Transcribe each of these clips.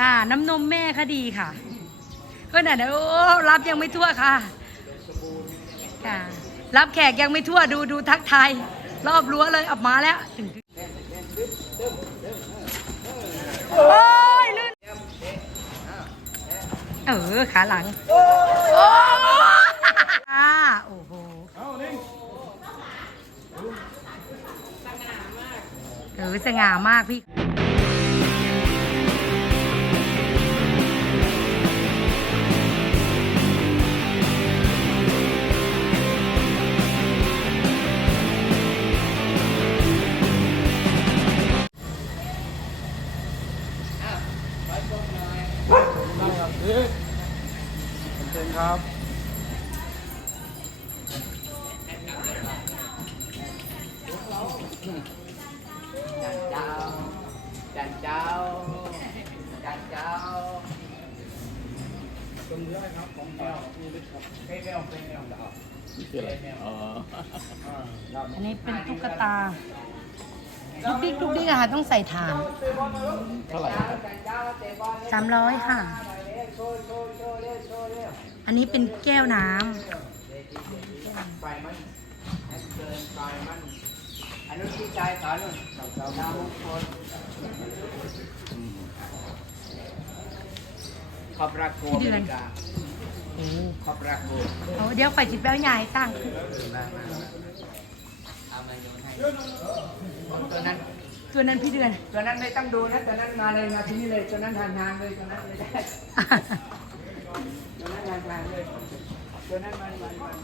ค่ะ น้ำนมแม่คดีค่ะ ก็ไหนนะโอ้รับยังไม่ทั่วค่ะค่ะ รับแขกยังไม่ทั่วดูดูทักทายรอบรั้วเลยออกมาแล้วถึงโอ้ยลื่นเออขาหลังโอ้ค่ะโอ้โหเออสง่ามากพี่ mèo đỏ คืออะไรอ๋ออันนี้เป็นตุ๊กตาลูกดิ๊กลูกดิ๊กอะค่ะต้องใส่ฐานเท่าไหร่ครับสามร้อยค่ะ อันนี้เป็นแก้วน้ phải ขอบรักโกอเมริกาำโอ้ขอบรักโกโหเดี๋ยวไปจิบแป้วใหญ่ตั้งมามาเอามาโยนให้ตัวนั้นตัวนั้นพี่เดือนตัวนั้นไม่ต้องดูนะตัวนั้นมาเลยมาที่นี่เลยตัวนั้นทางทางเลยตัวนั้นไม่ได้ตัวนั้นทางทางเลยตัวนั้นมันมันมัน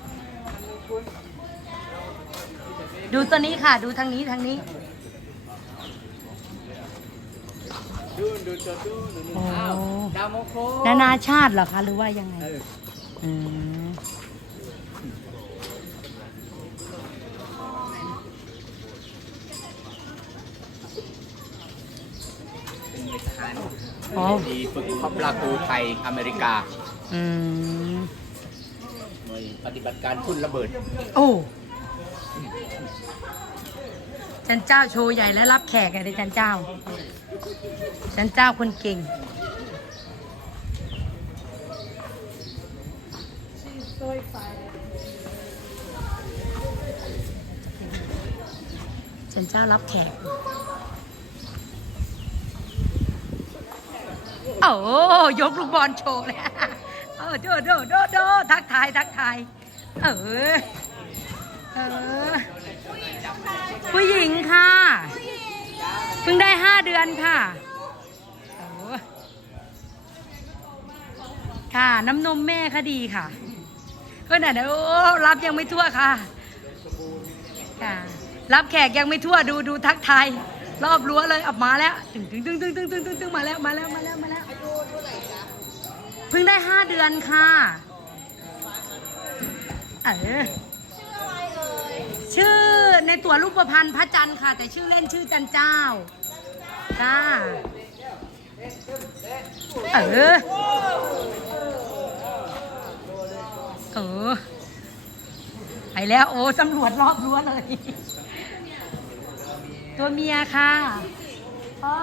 มันไม่คุ้นดูตัวนี้ค่ะ ดูทางนี้ทางนี้ ดูดูตัวดูดูดูโอ้อ้าวดาวโมโคนานาชาติเหรอคะ หรือว่ายังไงเอออืมเป็นทหารอ๋อดีฝึกคอบลากูไทยอเมริกาอืมหน่วยปฏิบัติการทุ่นระเบิดโอ้จันเจ้าโชว์ใหญ่และรับแขกอะเดจันเจ้า จันเจ้าคนเก่งจันเจ้ารับแขก โอ้ยกลูกบอลโชว์เลยเออโดโดโดโดทักทาย ทักทาย เออ เออ เดือนค่ะค่ะน้ำนมแม่คดีค่ะก็ไหนนะโอ้รับยังไม่ทั่วค่ะค่ะ รับแขกยังไม่ทั่วดูดูทักทายรอบรั้วเลยออกมาแล้วตึงตึงตึงตึงตึงตึงตึงตึงมาแล้วมาแล้วมาแล้วมาแล้วเพิ่งได้ห้าเดือนค่ะเออชื่อในตัวรูปพันธ์พระจันทร์ค่ะ แต่ชื่อเล่นชื่อจันเจ้า จ้า เออ เออ ไปแล้วโอ้ตำรวจรอบรั้วเลย ตัวเมียค่ะพ่อ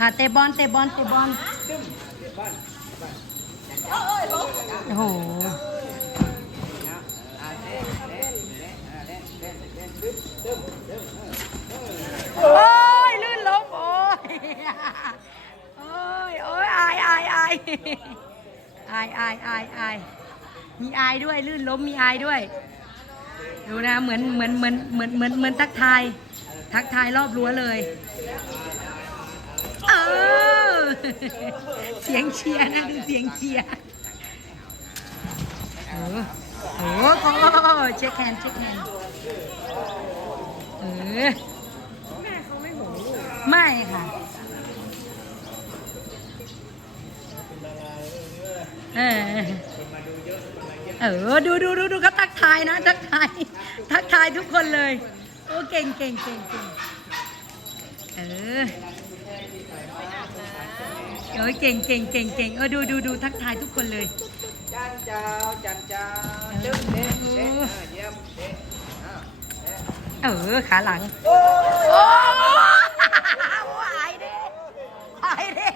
อะเตะบอลเตะบอลเตะบอลโอ้โหโอ้ยลื่นล้มโอ้ยโอ้ยโอ้ยอายอายอายอายอายอายอาย มีอายด้วยลื่นล้มมีอายด้วย ดูนะเหมือนเหมือนเหมือนเหมือนเหมือนเหมือนทักทาย ทักทายรอบรั้วเลยเออเสียงเชียร์นะดูเสียงเชียร์โอ้โหโอ้โหเช็คแฮนเช็คแฮนเออแม่เขาไม่ห่วงลูกไม่ค่ะ ออดูดูดูดูเขาทักทายนะ ทักทายทักทายทุกคนเลยโอ้เก่งเก่งเก่งเก่งเออเออเก่งเก่งเก่งเก่งเออดูดูดูทักทายทุกคนเลยจันเจ้าจันเจ้าดึงเด็กเด็กเยี่ยมเด็กเออขาหลังโอ้อายเด้อายเด้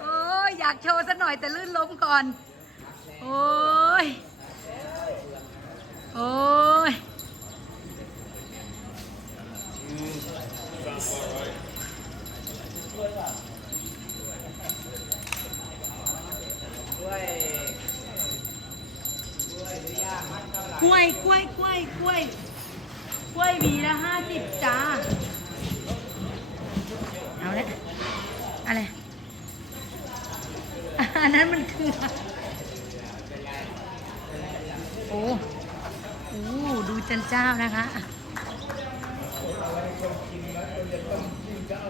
โอ้ยอยากโชว์สักหน่อยแต่ลื่นล้มก่อน โอ้ย โอ้ย ด้วยด้วยหรือยากมันเท่าไหร่ กล้วยกล้วยกล้วยกล้วย ดีละห้าสิบจ้า เอาละอะไรอันนั้นมันคือ โอ้โอ้ดูจันเจ้านะคะ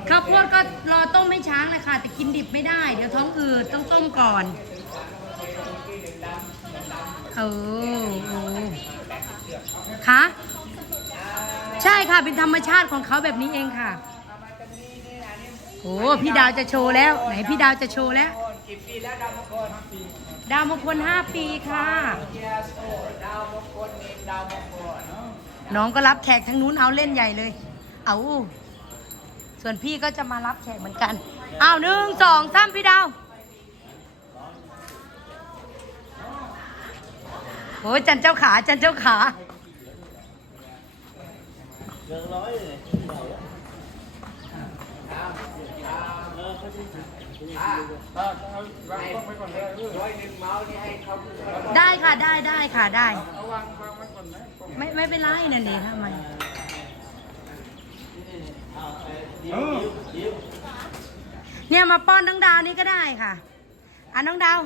ข้าวโพดก็รอต้มไม่ช้างเลยค่ะ แต่กินดิบไม่ได้ เดี๋ยวท้องอืดต้องต้มก่อนเออโอ้คะ ใช่ค่ะเป็นธรรมชาติของเขาแบบนี้เองค่ะโอ้พี่ดาวจะโชว์แล้ว ไหนพี่ดาวจะโชว์แล้วกี่ปีแล้วดาวมงคลดาวมงคลห้าปีค่ะดาวมงคลเนมดาวมงคลน้องก็รับแขกทั้งนู้นเอาเล่นใหญ่เลย เอาส่วนพี่ก็จะมารับแขกเหมือนกันเอาหนึ่งสองสามพี่ดาวโอ้ยจันเจ้าขาจันเจ้าขา อ่าให้ร้อยเมาส์นี่ให้เขาขึ้นมาได้ค่ะได้ได้ค่ะได้เอาวางวางไว้ก่อนไหมไม่ไม่เป็นไรนั่นเองทำไมเออเนี่ยมาป้อนน้องดาวนี่ก็ได้ค่ะอะน้องดาว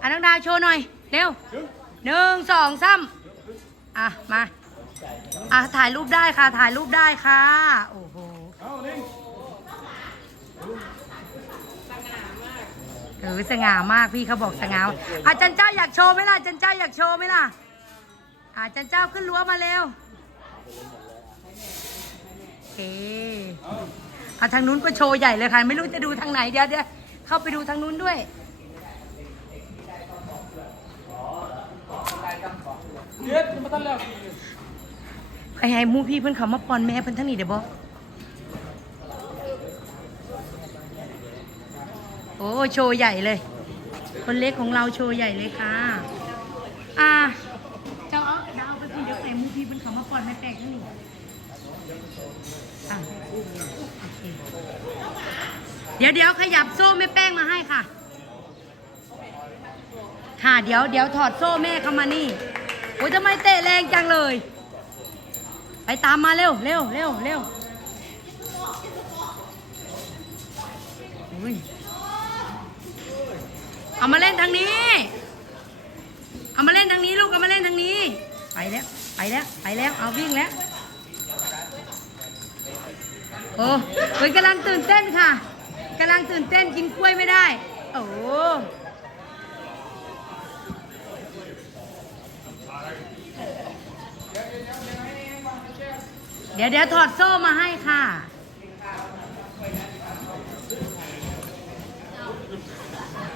อะน้องดาวโชว์หน่อย เร็วหนึ่งสองสามอะมา อะถ่ายรูปได้ค่ะ ถ่ายรูปได้ค่ะ โอ้โหเอานิ่งเออสง่ามากพี่เขาบอกสง่าอาจันเจ้าอยากโชว์ไหมล่ะจันเจ้าอยากโชว์ไหมล่ะอาจันเจ้าขึ้นรั้วมาเร็วโอเคอะทางนู้นก็โชว์ใหญ่เลยค่ะ ไม่รู้จะดูทางไหนเดี๋ยวเดี๋ยวเข้าไปดูทางนู้นด้วย ใครให้มูพี่เพิ่อนเขามาปอนแม่เพิ่อนทั้งนี้เดี๋ยวบอกโอ้โชว์ใหญ่เลย คนเล็กของเราโชว์ใหญ่เลยค่ะ อ่าเจ้าเอาเจ้าเอาไปพี่เดี๋ยวใส่มูพี่เพิ่นเขามาปอนแม่แปลกทั้งนี้อะโอเคเดี๋ยวเดี๋ยวขยับโซ่แม่แป้งมาให้ค่ะ ค่ะเดี๋ยวเดี๋ยวถอดโซ่แม่เข้ามานี่โอ้ยทำไมเตะแรงจังเลย ไปตามมาเร็วเร็วเร็วเร็วเอามาเล่นทางนี้ เอามาเล่นทางนี้ลูก เอามาเล่นทางนี้ ไปแล้ว ไปแล้ว ไปแล้ว เอาวิ่งแล้ว โอ้ยกำลังตื่นเต้นค่ะกำลังตื่นเต้นกินกล้วยไม่ได้ โอ้ เดี๋ยวเดี๋ยวถอดโซ่มาให้ค่ะ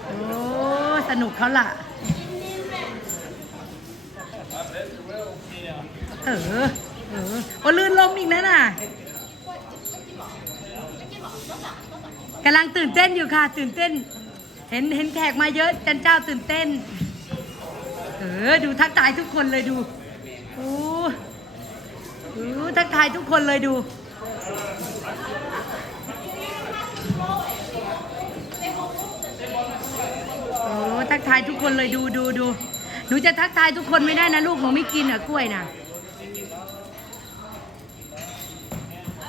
โอ้ สนุกเขาล่ะ เออ เออโอ้ลื่นลมอีกแล้วน่ะกำลังตื่นเต้นอยู่ค่ะ ตื่นเต้น เห็นเห็นแขกมาเยอะ จันเจ้าตื่นเต้น เออ ดูทักทายทุกคนเลยดู โอ้ ทักทายทุกคนเลยดูโอ้ทักทายทุกคนเลยดูดูดูหนูจะทักทายทุกคนไม่ได้นะลูกหนูไม่กินอะกล้วยนะ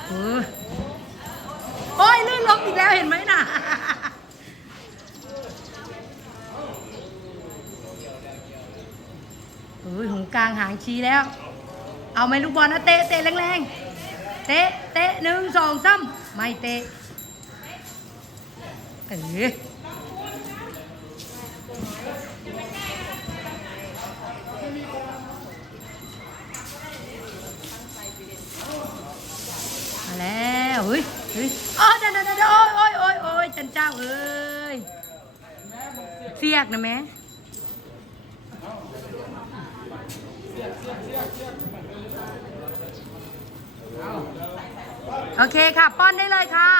เออโอ้ยลื่นล้มอีกแล้วเห็นไหมน่ะเอ้ยหงกลางหางชี้แล้ว เอาไหมลูกบอลนะเตะเตะแรงๆ เตะเตะหนึ่งสองสามไม่เตะเออมาแล้วเฮ้ยเฮ้ยอ๋อเดี๋ยวเดี๋ยวเดี๋ยวโอ้ยโอ้ยโอ้ยโอ้ยจันเจ้าเอ้ยเสียกนะแม่ โอเคค่ะ ป้อนได้เลยค่ะ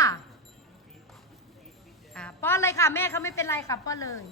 อ่าป้อนเลยค่ะ แม่เขาไม่เป็นไรค่ะ ป้อนเลย